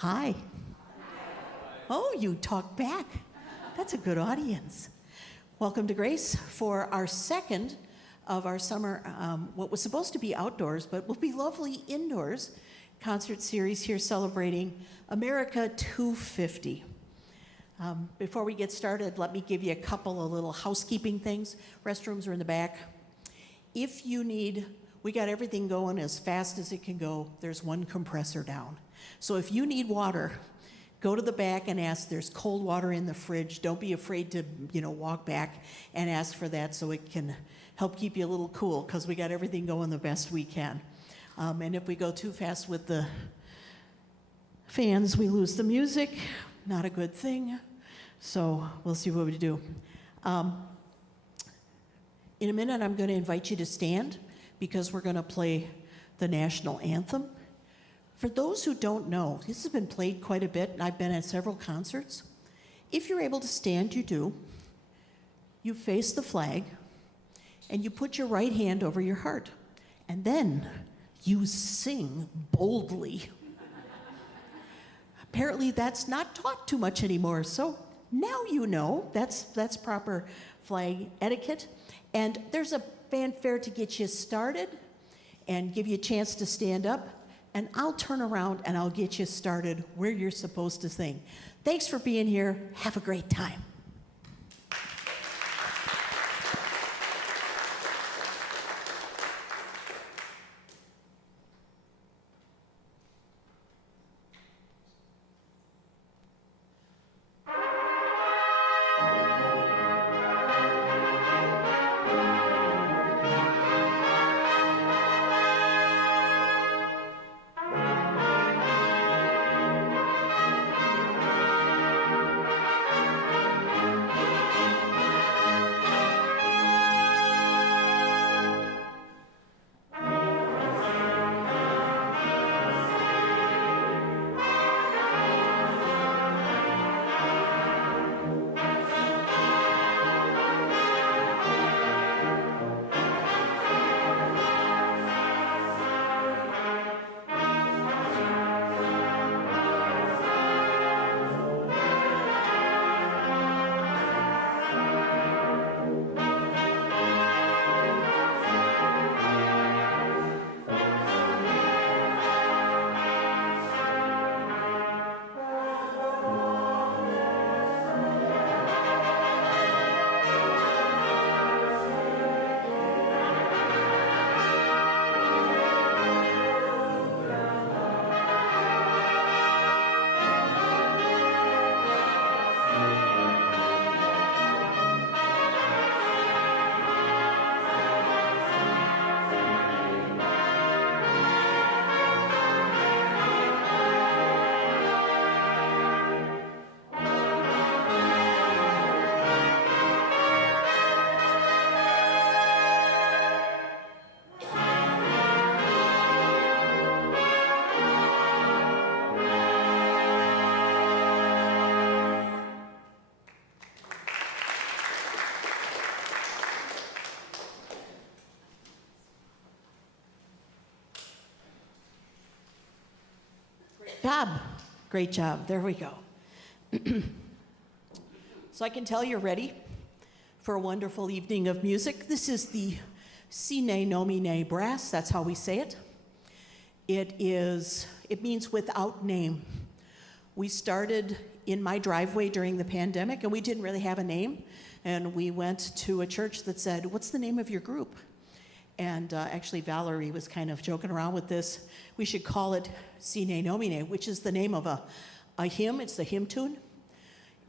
Hi. Oh, you talk back. That's a good audience. Welcome to Grace for our second of our summer, what was supposed to be outdoors, but will be lovely indoors concert series here celebrating America 250. Before we get started, let me give you a couple of little housekeeping things. Restrooms are in the back. If you need, we got everything going as fast as it can go. There's one compressor down. So if you need water, go to the back and ask. There's cold water in the fridge. Don't be afraid to, walk back and ask for that so it can help keep you a little cool, because we got everything going the best we can. And if we go too fast with the fans, we lose the music. Not a good thing. So we'll see what we do. In a minute, I'm going to invite you to stand because we're going to play the national anthem. For those who don't know, this has been played quite a bit, and I've been at several concerts. If you're able to stand, you do. You face the flag, and you put your right hand over your heart. And then you sing boldly. Apparently, that's not taught too much anymore, so now you know. That's proper flag etiquette. And there's a fanfare to get you started and give you a chance to stand up. And I'll turn around and I'll get you started where you're supposed to sing. Thanks for being here. Have a great time. job. Great job. There we go. So I can tell you're ready for a wonderful evening of music. This is the Sine, Nomine brass. That's how we say it. It means without name. We started in my driveway during the pandemic, and we didn't really have a name. And we went to a church that said, "What's the name of your group?" And actually, Valerie was kind of joking around with this. We should call it Sine Nomine, which is the name of a hymn. It's the hymn tune.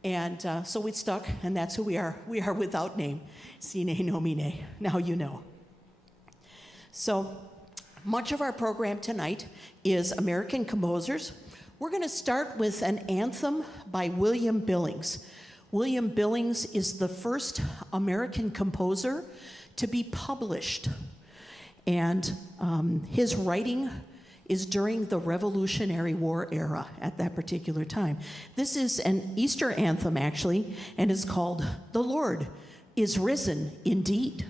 And so we stuck, and that's who we are. We are without name, Sine Nomine. Now you know. So much of our program tonight is American composers. We're going to start with an anthem by William Billings. William Billings is the first American composer to be published. And his writing is during the Revolutionary War era at that particular time. This is an Easter anthem, actually, and it's called "The Lord is Risen Indeed."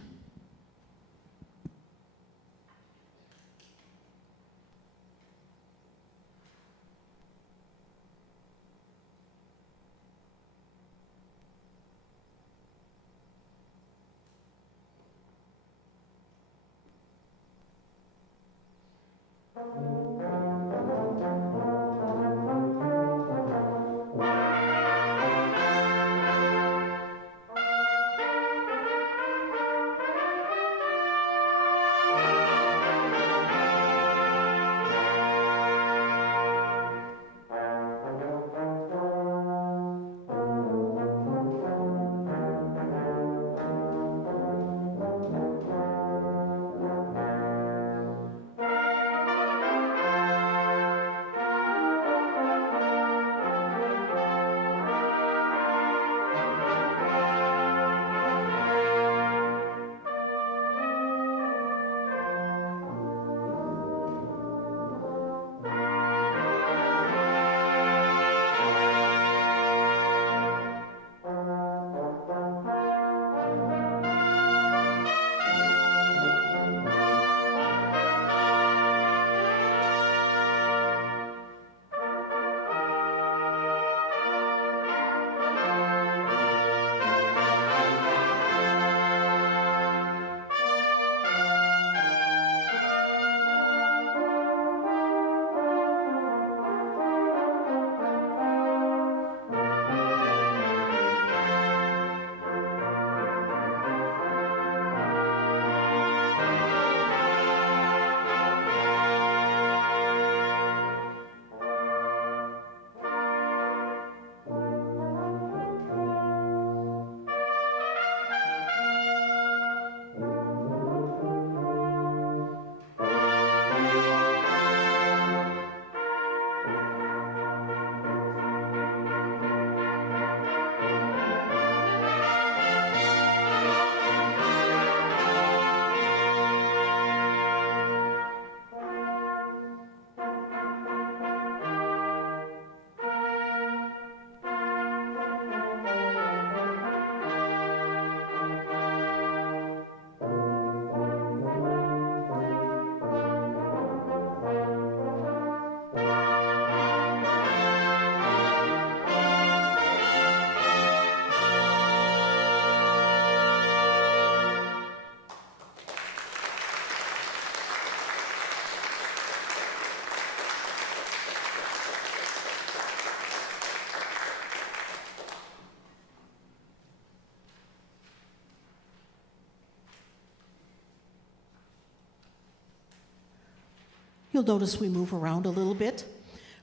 You'll notice we move around a little bit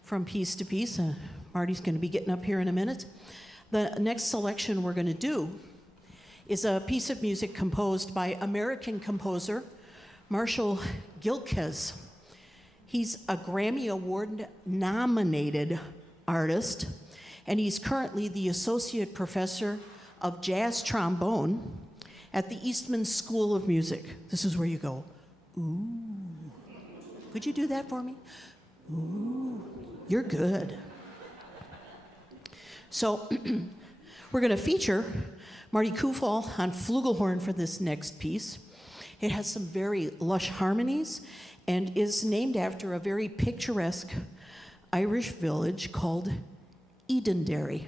from piece to piece. Marty's going to be getting up here in a minute. The next selection we're going to do is a piece of music composed by American composer Marshall Gilkes. He's a Grammy Award nominated artist, and he's currently the Associate Professor of Jazz Trombone at the Eastman School of Music. This is where you go, ooh. Could you do that for me? Ooh, you're good. So we're going to feature Marty Kufal on flugelhorn for this next piece. It has some very lush harmonies and is named after a very picturesque Irish village called Edenderry.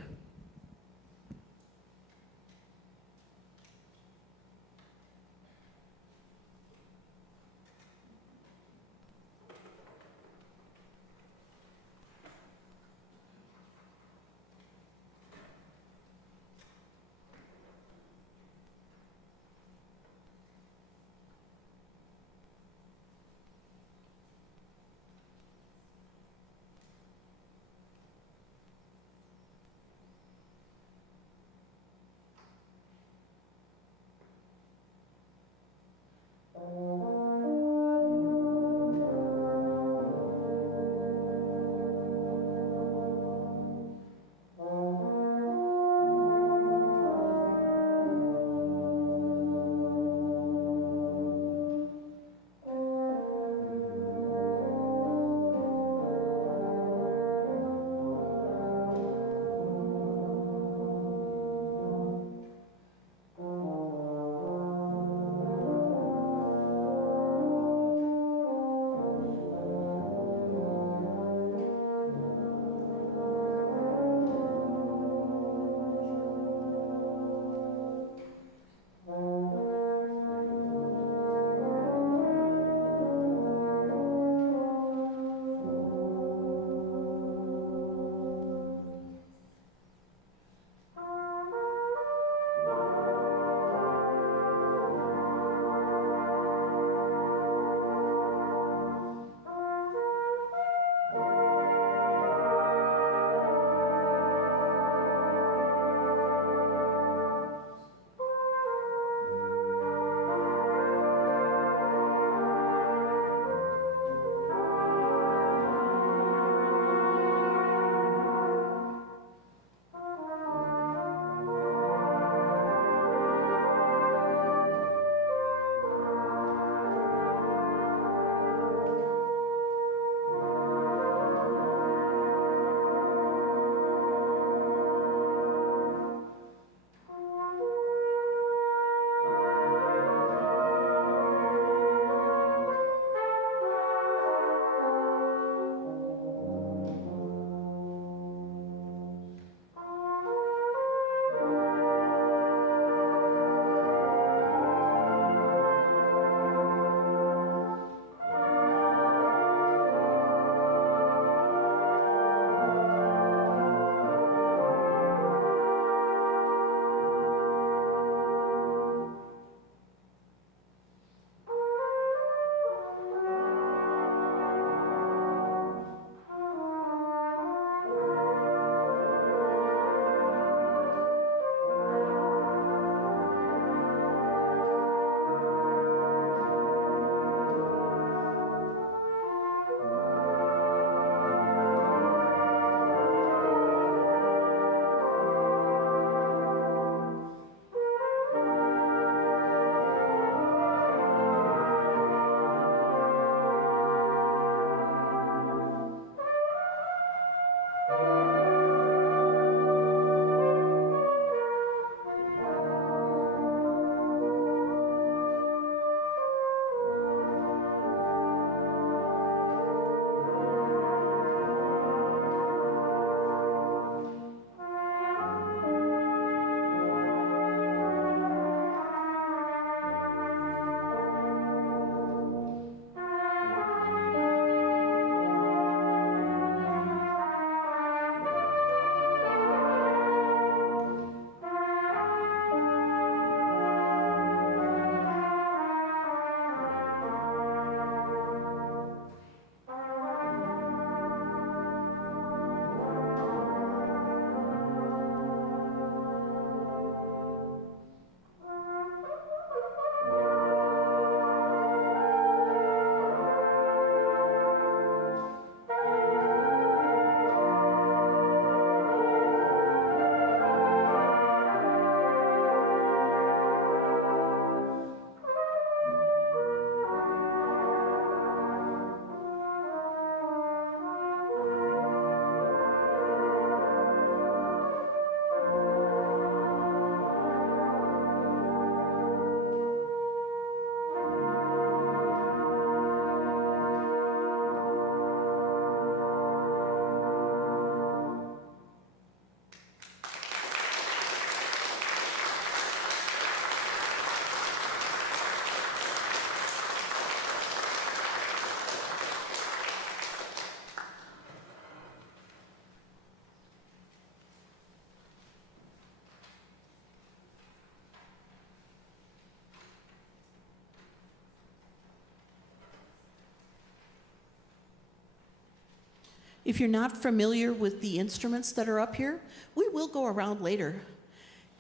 If you're not familiar with the instruments that are up here, we will go around later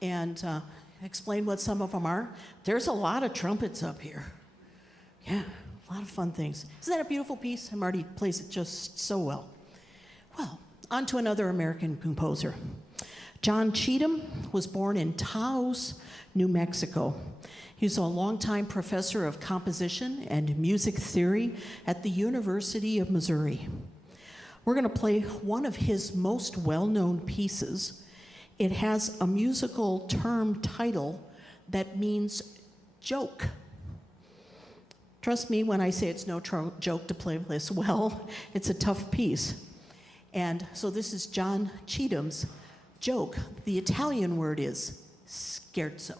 and explain what some of them are. There's a lot of trumpets up here. Yeah, a lot of fun things. Isn't that a beautiful piece? And Marty plays it just so well. Well, on to another American composer. John Cheatham was born in Taos, New Mexico. He's a longtime professor of composition and music theory at the University of Missouri. We're going to play one of his most well-known pieces. It has a musical term title that means joke. Trust me when I say it's no joke to play this well. It's a tough piece. And so this is John Cheatham's joke. The Italian word is scherzo.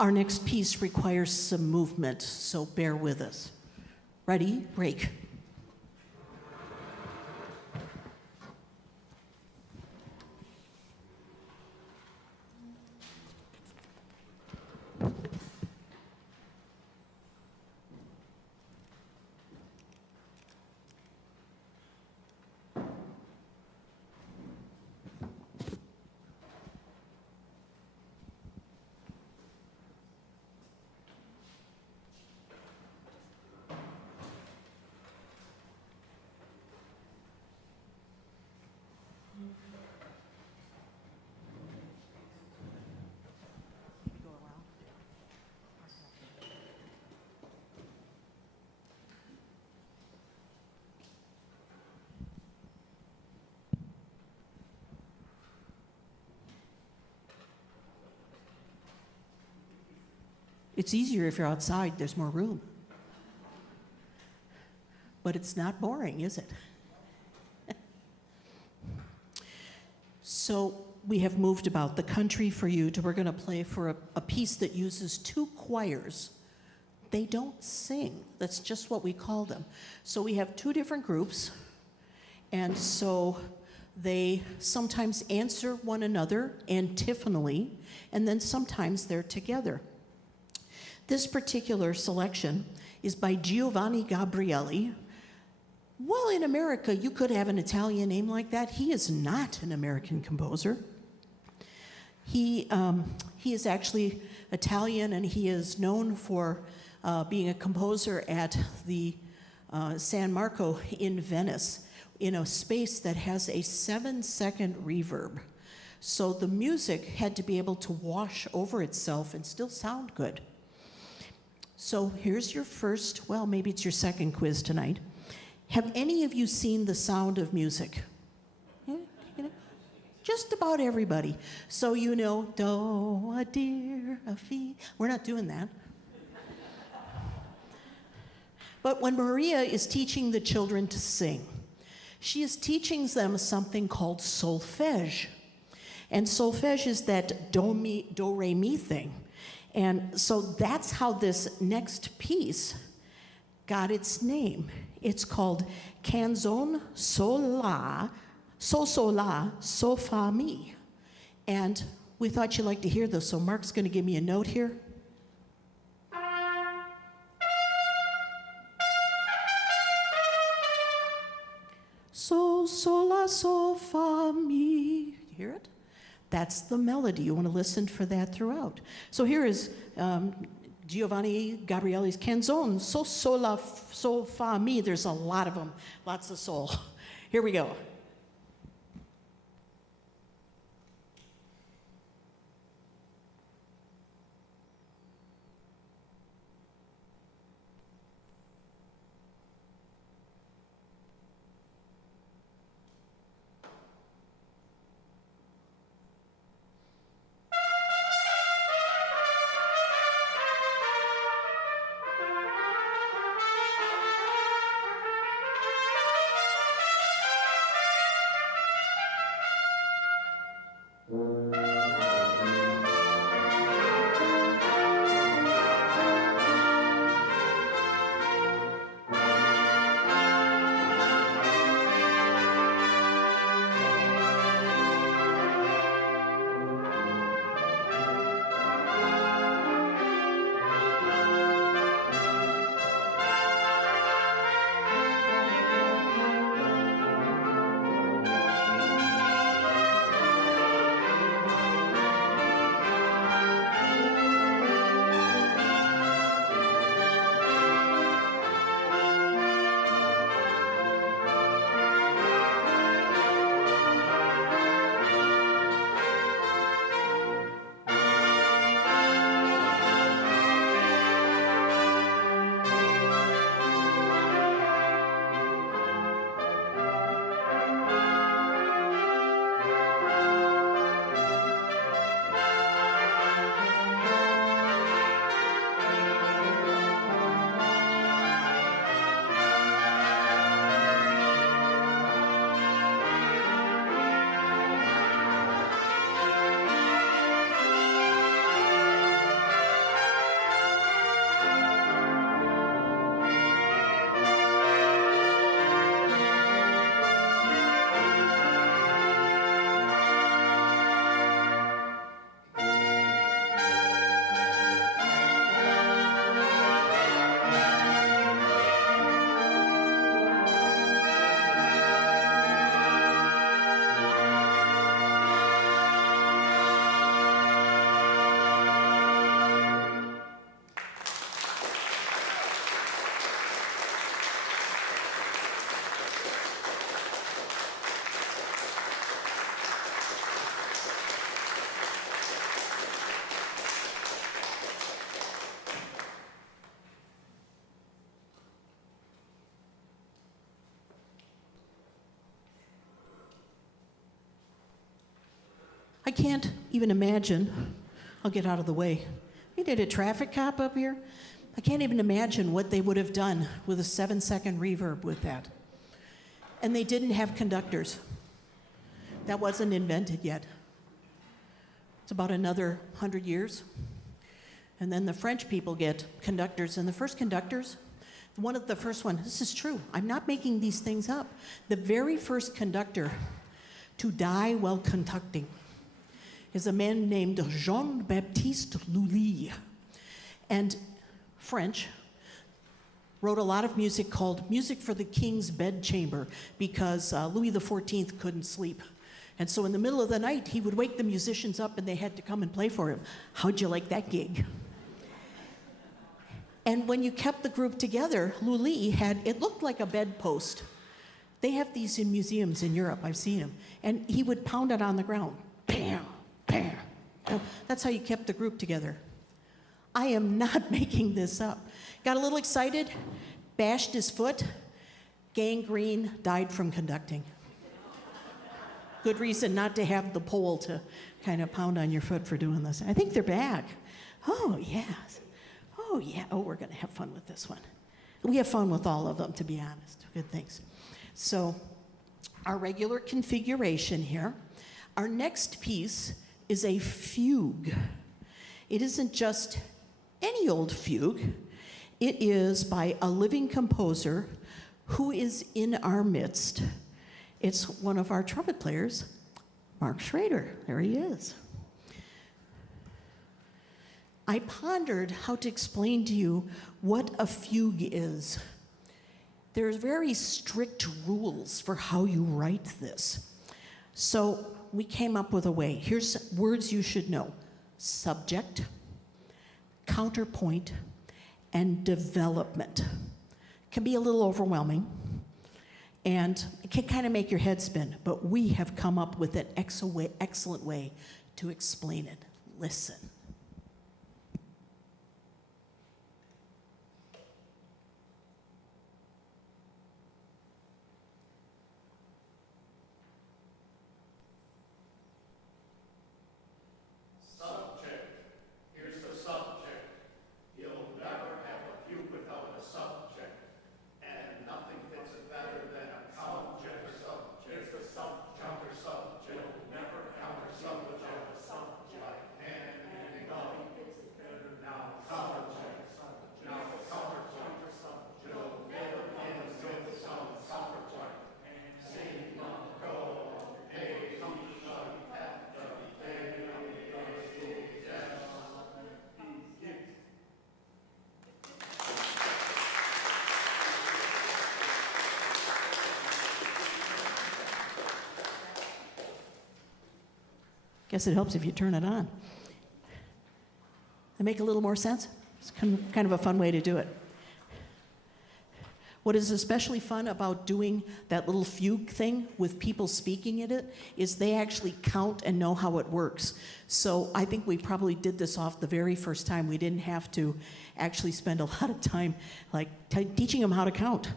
Our next piece requires some movement, so bear with us. Ready? Break. It's easier if you're outside, there's more room. But it's not boring, is it? So we have moved about the country for you to we're going to play for a piece that uses two choirs. They don't sing. That's just what we call them. So we have two different groups, and so they sometimes answer one another antiphonally, and then sometimes they're together. This particular selection is by Giovanni Gabrieli. Well, in America, you could have an Italian name like that. He is not an American composer. He is actually Italian, and he is known for being a composer at the San Marco in Venice in a space that has a 7-second reverb. So the music had to be able to wash over itself and still sound good. So here's your first, well, maybe it's your second quiz tonight. Have any of you seen The Sound of Music? Yeah, you know, just about everybody. So you know, do, a dear, a fee. We're not doing that. But when Maria is teaching the children to sing, she is teaching them something called solfege. And solfege is that do, re, mi thing. And so that's how this next piece got its name. It's called Canzone Sol La, So Fa Mi. And we thought you'd like to hear this, so Mark's going to give me a note here. So la so fa mi. You hear it? That's the melody. You want to listen for that throughout. So here is Giovanni Gabrieli's Canzone, so la so fa mi. There's a lot of them, lots of soul. Here we go. I can't even imagine, I'll get out of the way. We did a traffic cop up here. I can't even imagine what they would have done with a 7-second reverb with that. And they didn't have conductors. That wasn't invented yet. It's about another 100 years. And then the French people get conductors, and the first conductors, one of the first one, this is true, I'm not making these things up. The very first conductor to die while conducting is a man named Jean-Baptiste Lully. And French wrote a lot of music called Music for the King's Bedchamber because Louis XIV couldn't sleep. And so in the middle of the night, he would wake the musicians up and they had to come and play for him. How'd you like that gig? And when you kept the group together, Lully had, it looked like a bedpost. They have these in museums in Europe, I've seen them. And he would pound it on the ground. Bam, bam. That's how you kept the group together. I am not making this up. Got a little excited, bashed his foot, gangrene, died from conducting. Good reason not to have the pole to kind of pound on your foot for doing this. I think they're back. Oh, yes. Oh, yeah. Oh, we're going to have fun with this one. We have fun with all of them, to be honest. Good things. So, our regular configuration here. Our next piece is a fugue. It isn't just any old fugue. It is by a living composer who is in our midst. It's one of our trumpet players, Mark Schrader. There he is. I pondered how to explain to you what a fugue is. There's very strict rules for how you write this. So we came up with a way. Here's words you should know: subject, counterpoint, and development. It can be a little overwhelming, and it can kind of make your head spin, but we have come up with an excellent way to explain it. Listen. Guess it helps if you turn it on. That make a little more sense? It's kind of a fun way to do it. What is especially fun about doing that little fugue thing with people speaking in it is they actually count and know how it works. So I think we probably did this off the very first time. We didn't have to actually spend a lot of time like teaching them how to count.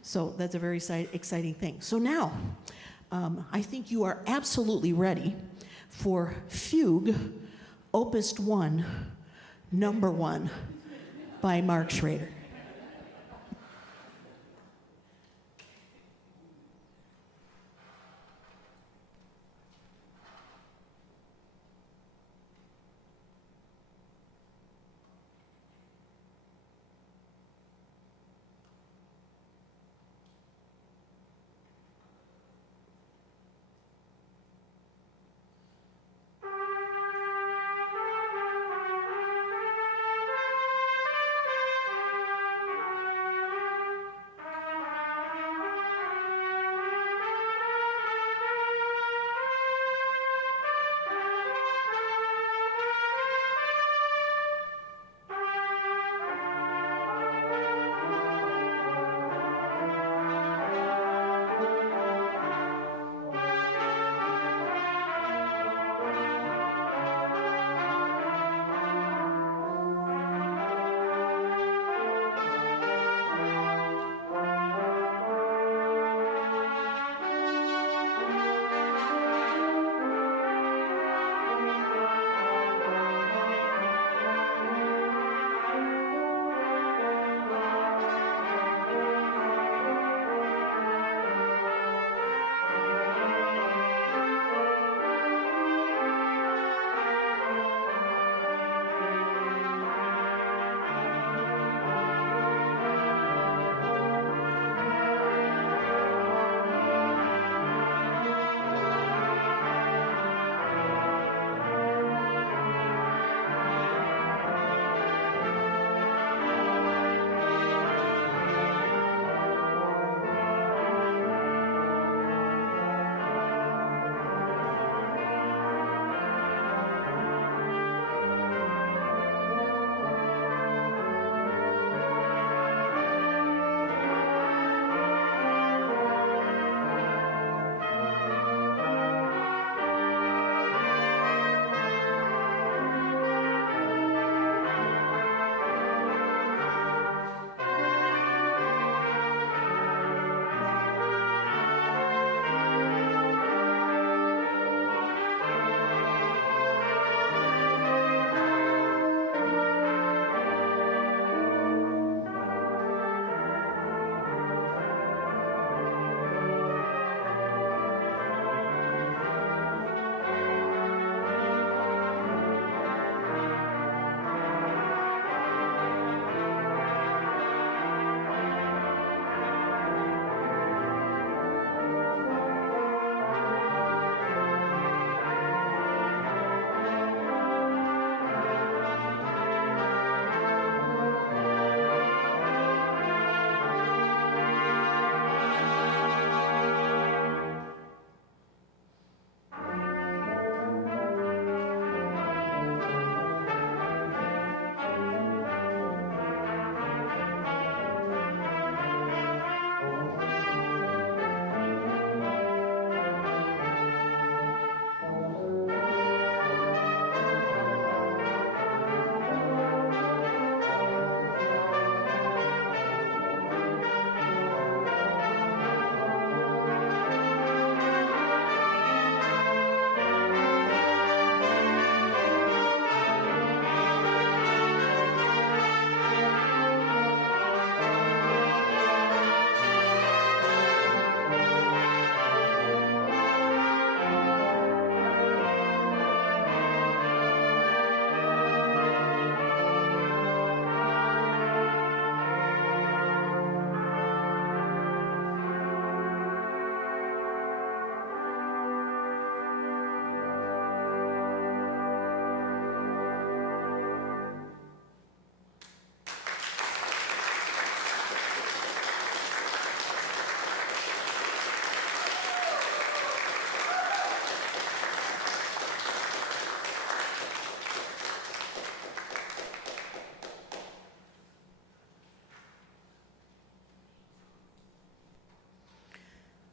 So that's a very exciting thing. So now, I think you are absolutely ready for Fugue, Opus 1, Number 1, by Mark Schrader.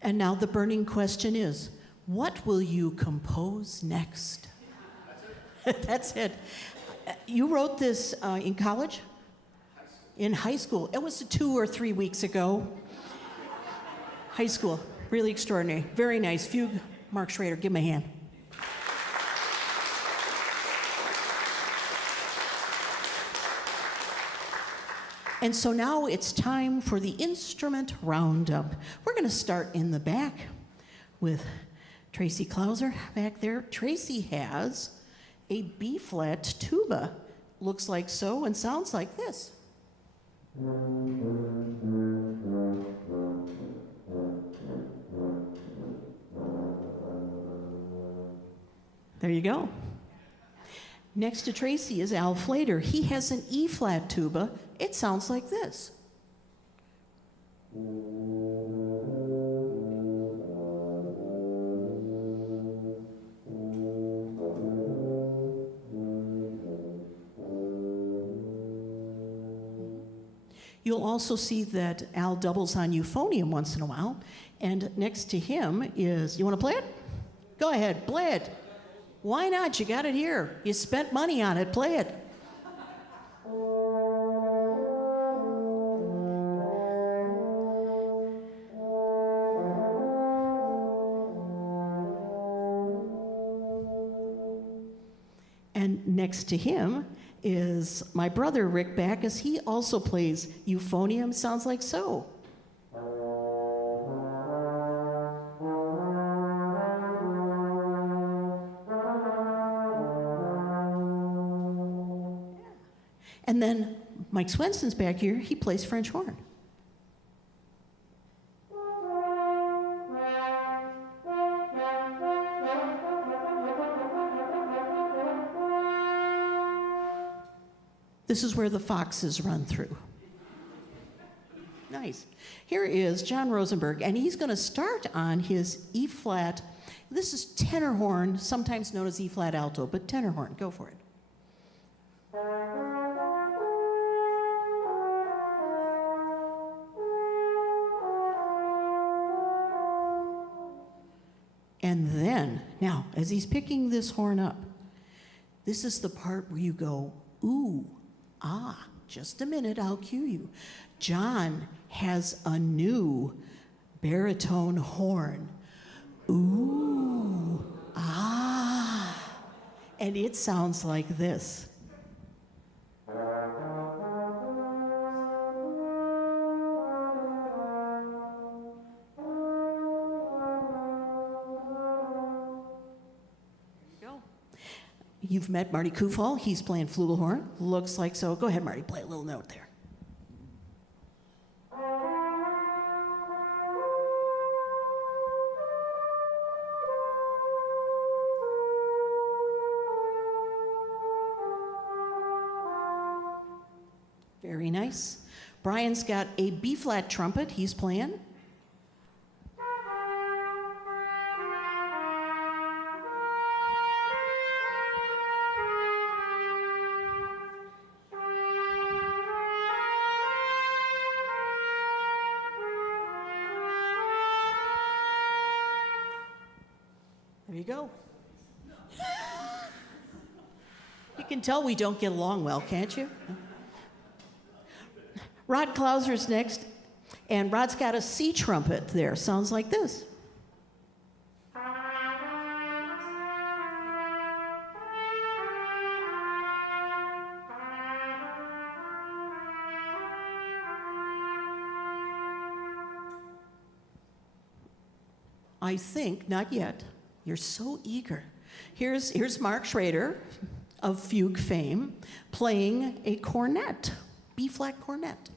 And now the burning question is, what will you compose next? That's it. You wrote this in college? In high school. It was 2 or 3 weeks ago. High school. Really extraordinary. Very nice. Fugue, Mark Schrader. Give him a hand. And so now it's time for the instrument roundup. We're going to start in the back with Tracy Klauser back there. Tracy has a B-flat tuba. Looks like so and sounds like this. There you go. Next to Tracy is Al Flater. He has an E-flat tuba. It sounds like this. You'll also see that Al doubles on euphonium once in a while. And next to him is, you want to play it? Go ahead, play it. Why not? You got it here. You spent money on it. Play it. And next to him is my brother, Rick Backus. He also plays euphonium. Sounds like so. And then Mike Swenson's back here. He plays French horn. This is where the foxes run through. Nice. Here is John Rosenberg, and he's going to start on his E-flat. This is tenor horn, sometimes known as E-flat alto, but tenor horn. Go for it. And then, now, as he's picking this horn up, this is the part where you go, ooh. Ah, just a minute, I'll cue you. John has a new baritone horn. Ooh, ah. And it sounds like this. You've met Marty Kufal. He's playing flugelhorn. Looks like so. Go ahead, Marty. Play a little note there. Very nice. Brian's got a B-flat trumpet he's playing. There you go. You can tell we don't get along well, can't you? Rod Klauser's next, and Rod's got a C trumpet there. Sounds like this. I think, not yet. You're so eager. Here's Mark Schrader of Fugue fame playing a cornet, B-flat cornet.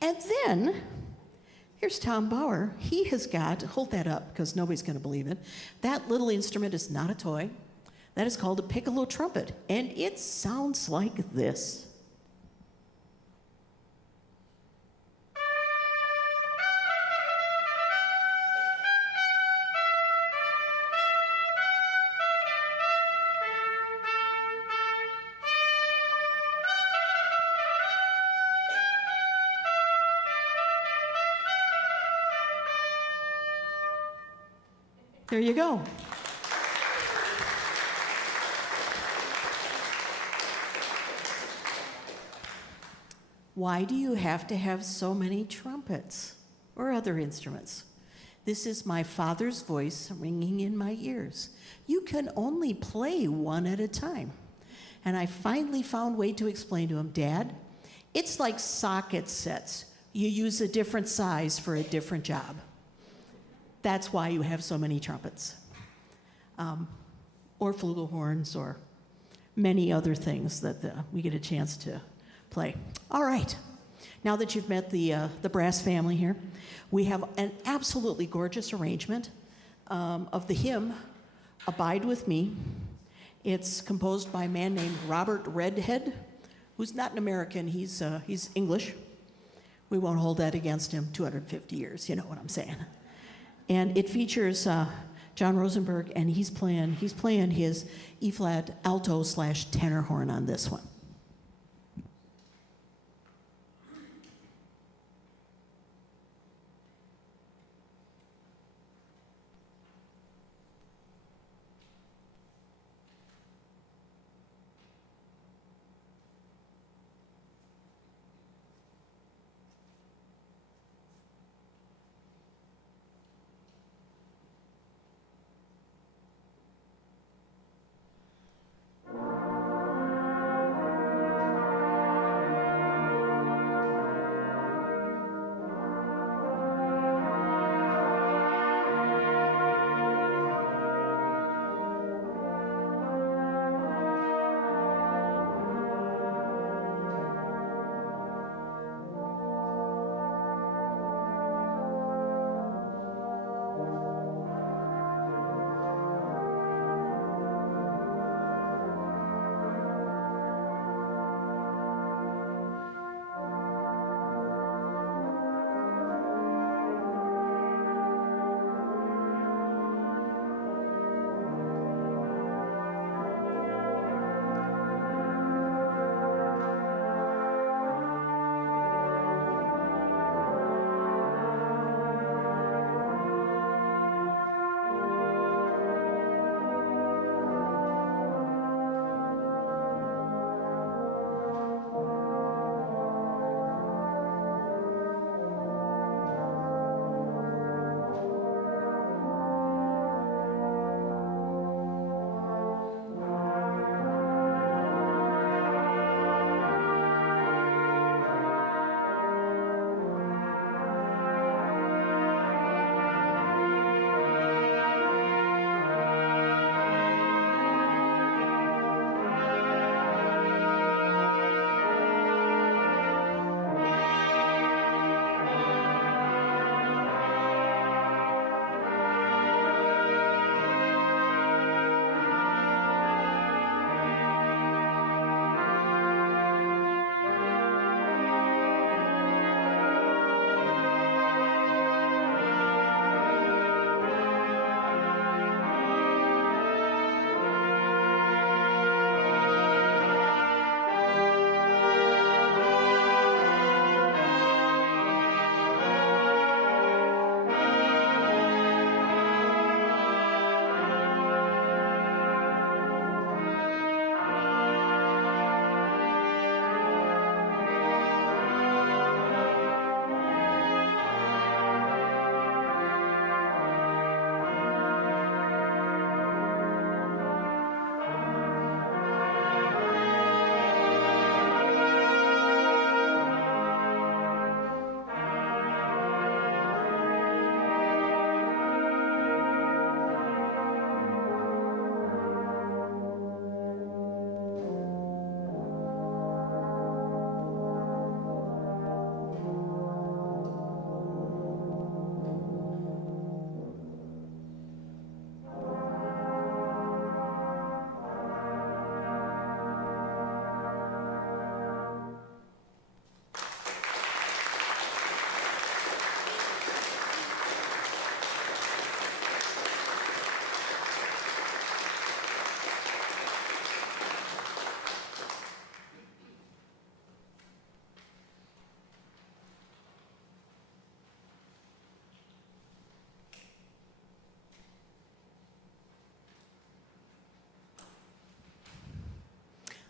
And then, here's Tom Bauer. He has got, hold that up because nobody's going to believe it. That little instrument is not a toy. That is called a piccolo trumpet, and it sounds like this. There you go. Why do you have to have so many trumpets or other instruments? This is my Father's voice ringing in my ears. You can only play one at a time. And I finally found a way to explain to him, Dad, it's like socket sets. You use a different size for a different job. That's why you have so many trumpets. Or flugelhorns, or many other things that we get a chance to play. All right, now that you've met the brass family here, we have an absolutely gorgeous arrangement of the hymn, Abide With Me. It's composed by a man named Robert Redhead, who's not an American, he's English. We won't hold that against him 250 years, you know what I'm saying. And it features John Rosenberg, and he's playing his E-flat alto/tenor horn on this one.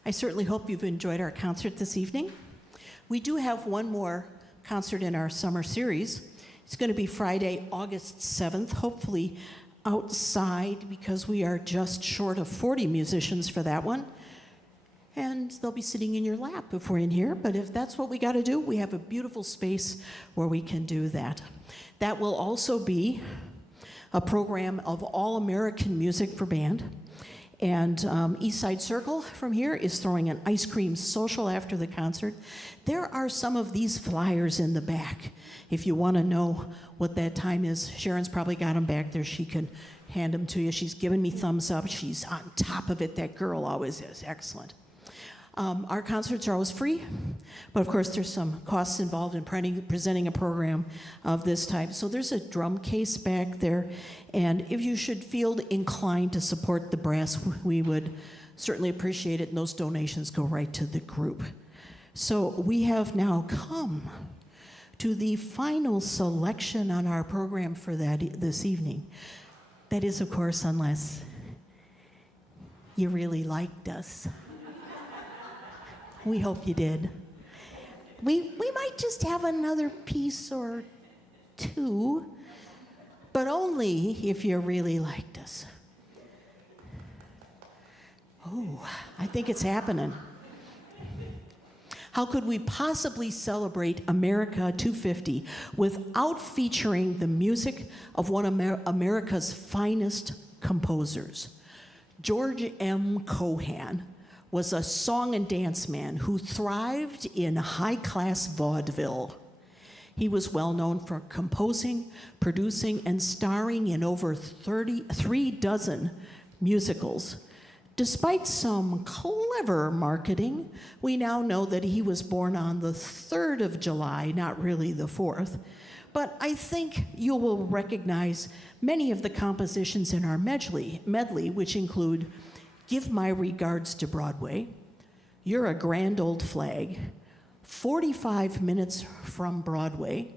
I certainly hope you've enjoyed our concert this evening. We do have one more concert in our summer series. It's going to be Friday, August 7th, hopefully outside because we are just short of 40 musicians for that one. And they'll be sitting in your lap if we're in here, but if that's what we got to do, we have a beautiful space where we can do that. That will also be a program of all-American music for band. And East Side Circle from here is throwing an ice cream social after the concert. There are some of these flyers in the back. If you want to know what that time is, Sharon's probably got them back there. She can hand them to you. She's given me thumbs up. She's on top of it. That girl always is. Excellent. Our concerts are always free, but of course there's some costs involved in presenting a program of this type. So there's a drum case back there, and if you should feel inclined to support the brass, we would certainly appreciate it, and those donations go right to the group. So we have now come to the final selection on our program for this evening. That is, of course, unless you really liked us. We hope you did. We might just have another piece or two, but only if you really liked us. Oh, I think it's happening. How could we possibly celebrate America 250 without featuring the music of one of America's finest composers? George M. Cohan was a song and dance man who thrived in high-class vaudeville. He was well known for composing, producing, and starring in over 3 dozen musicals. Despite some clever marketing, we now know that he was born on the 3rd of July, not really the 4th. But I think you will recognize many of the compositions in our medley, which include Give My Regards to Broadway, You're a Grand Old Flag, 45 Minutes from Broadway,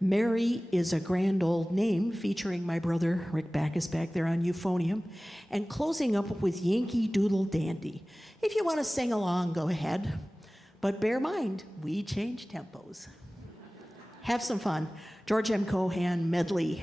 Mary is a Grand Old Name, featuring my brother Rick Backus back there on euphonium, and closing up with Yankee Doodle Dandy. If you want to sing along, go ahead, but bear in mind, we change tempos. Have some fun. George M. Cohan medley.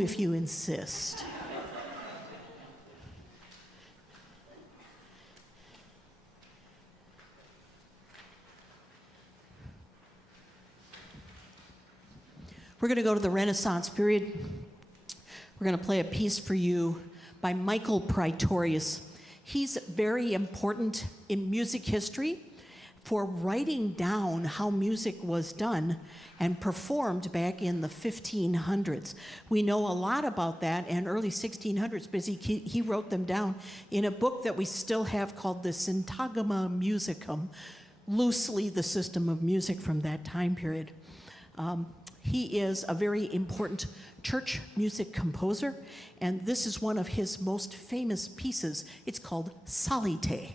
if you insist. We're going to go to the Renaissance period. We're going to play a piece for you by Michael Praetorius. He's very important in music history for writing down how music was done and performed back in the 1500s. We know a lot about that and early 1600s because he wrote them down in a book that we still have called the Syntagma Musicum, loosely the system of music from that time period. He is a very important church music composer, and this is one of his most famous pieces. It's called Salite.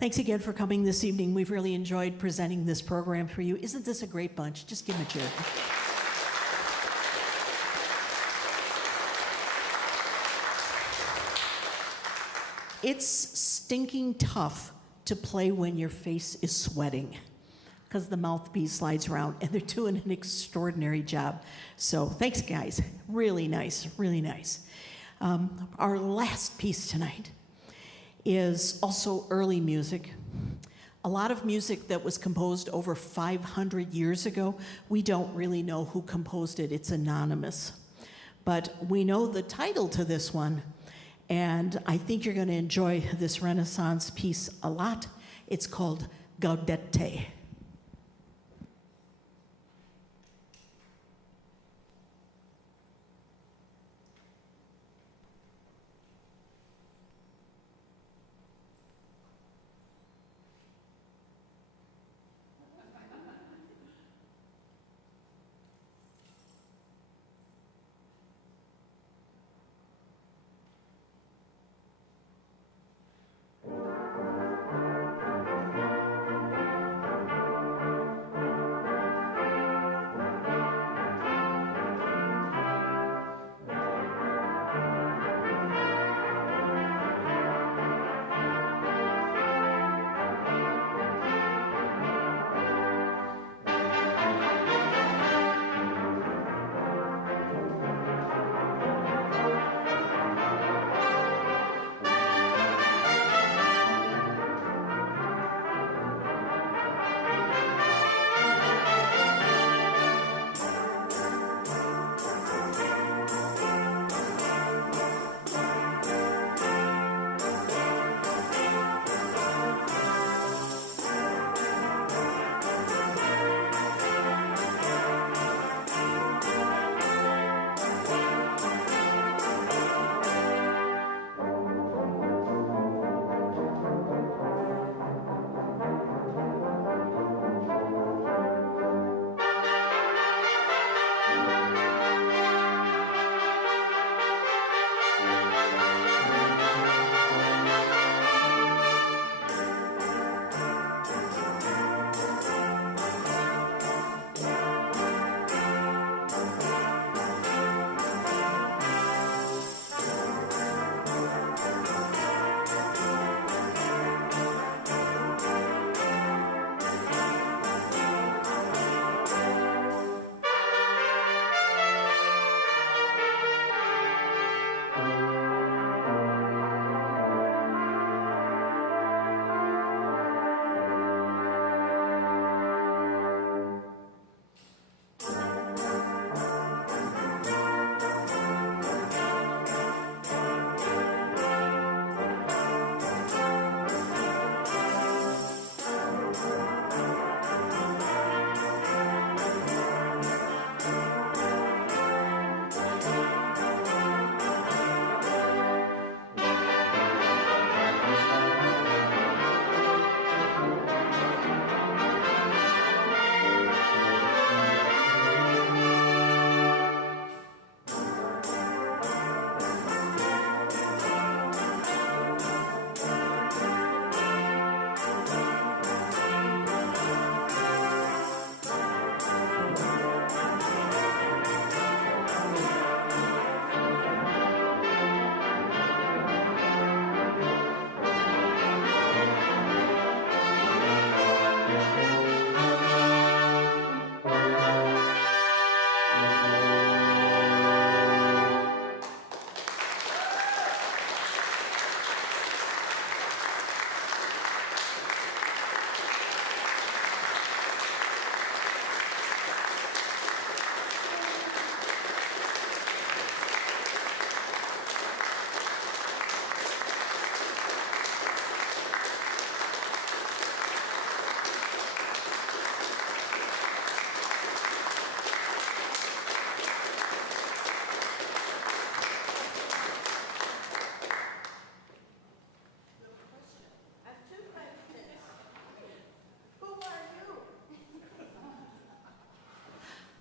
Thanks again for coming this evening. We've really enjoyed presenting this program for you. Isn't this a great bunch? Just give them a cheer. It's stinking tough to play when your face is sweating because the mouthpiece slides around, and they're doing an extraordinary job. So thanks, guys. Really nice, really nice. Our last piece tonight is also early music. A lot of music that was composed over 500 years ago, we don't really know who composed it. It's anonymous. But we know the title to this one, and I think you're going to enjoy this Renaissance piece a lot. It's called Gaudete.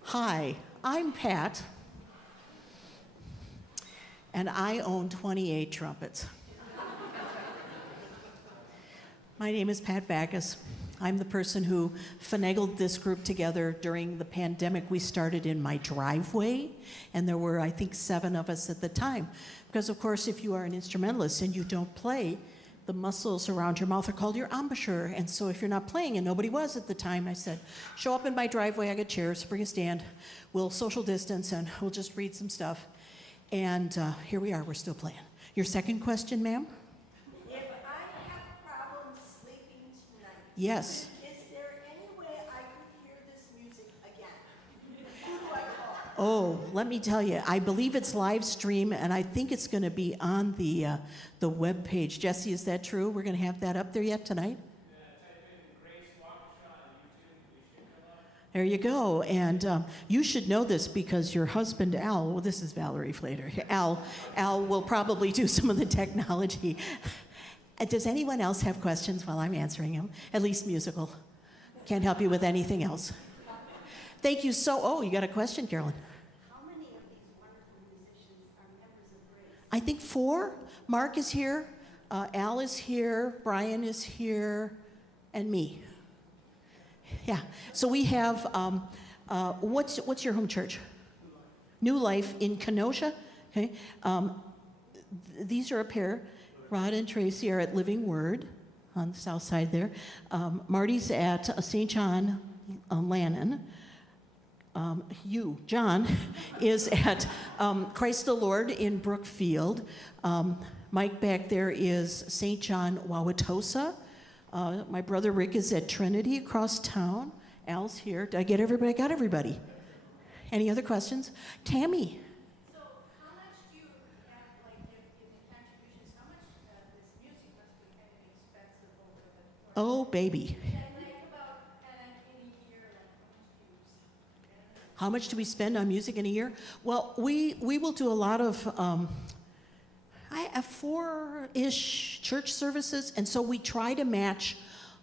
Hi, I'm Pat, and I own 28 trumpets. My name is Pat Backus. I'm the person who finagled this group together during the pandemic. We started in my driveway, and there were, I think, 7 of us at the time. Because, of course, if you are an instrumentalist and you don't play, the muscles around your mouth are called your embouchure. And so if you're not playing, and nobody was at the time, I said, show up in my driveway, I got chairs, bring a stand, we'll social distance, and we'll just read some stuff. And here we are, we're still playing. Your second question, ma'am? Yes. Is there any way I could hear this music again? Who do I call? Oh, let me tell you, I believe it's live stream, and I think it's going to be on the web page. Jesse, is that true? We're going to have that up there yet tonight? Yeah, type in Grace Waukesha on YouTube. It should come up. There you go. And you should know this because your husband, Al, well, this is Valerie Flater. Al will probably do some of the technology. Does anyone else have questions while I'm answering them? At least musical. Can't help you with anything else. Thank you oh, you got a question, Carolyn? How many of these wonderful musicians are members of Grace? I think 4. Mark is here, Al is here, Brian is here, and me. Yeah, so we have, what's your home church? New Life in Kenosha. Okay. These are a pair. Rod and Tracy are at Living Word on the south side there. Marty's at St. John Lannon. John, is at Christ the Lord in Brookfield. Mike back there is St. John Wauwatosa. My brother Rick is at Trinity across town. Al's here. Did I get everybody? I got everybody. Any other questions? Tammy. Oh, baby. How much do we spend on music in a year? Well, we will do a lot of, I have 4-ish church services, and so we try to match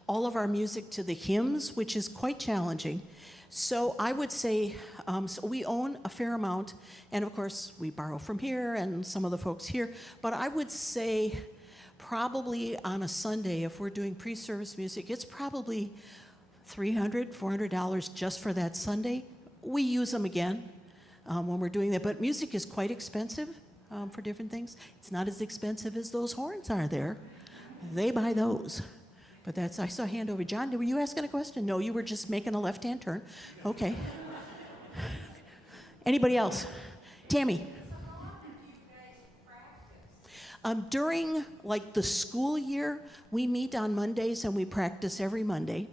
all of our music to the hymns, which is quite challenging. So I would say, so we own a fair amount, and of course we borrow from here and some of the folks here, but I would say probably on a Sunday, if we're doing pre-service music, it's probably $300, $400 just for that Sunday. We use them again when we're doing that, but music is quite expensive for different things. It's not as expensive as those horns are there. They buy those. But that's, I saw a hand over. John, were you asking a question? No, you were just making a left-hand turn. Okay. Anybody else? Tammy. During like the school year, we meet on Mondays and we practice every Monday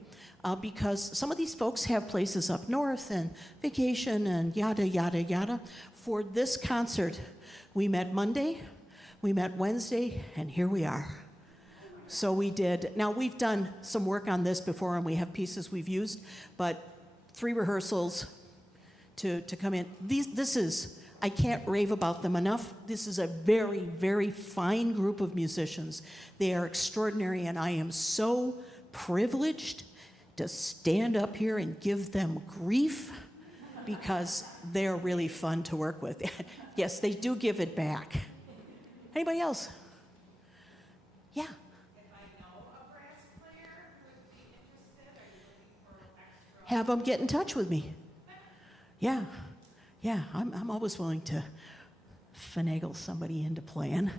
because some of these folks have places up north and vacation and yada, yada, yada. For this concert, we met Monday, we met Wednesday, and here we are. So we did, now we've done some work on this before and we have pieces we've used, but 3 rehearsals to come in. This is, I can't rave about them enough. This is a very, very fine group of musicians. They are extraordinary, and I am so privileged to stand up here and give them grief because they're really fun to work with. Yes, they do give it back. Anybody else? Yeah. If I know a brass player who would be interested, are you looking for extra? Have them get in touch with me. Yeah. Yeah, I'm always willing to finagle somebody into playing.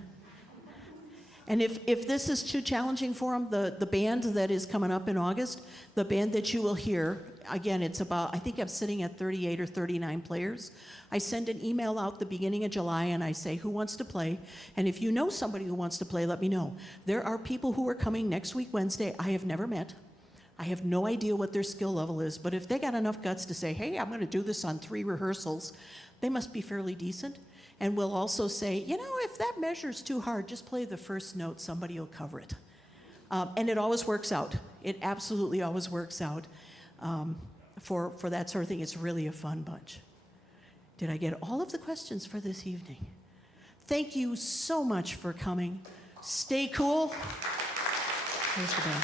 And if this is too challenging for them, the band that is coming up in August, the band that you will hear, again, it's about, I think I'm sitting at 38 or 39 players. I send an email out the beginning of July and I say, who wants to play? And if you know somebody who wants to play, let me know. There are people who are coming next week, Wednesday, I have never met. I have no idea what their skill level is, but if they got enough guts to say, hey, I'm going to do this on 3 rehearsals, they must be fairly decent. And we'll also say, you know, if that measure's too hard, just play the first note, somebody will cover it. And it always works out. It absolutely always works out. For that sort of thing, it's really a fun bunch. Did I get all of the questions for this evening? Thank you so much for coming. Stay cool. Here's the band.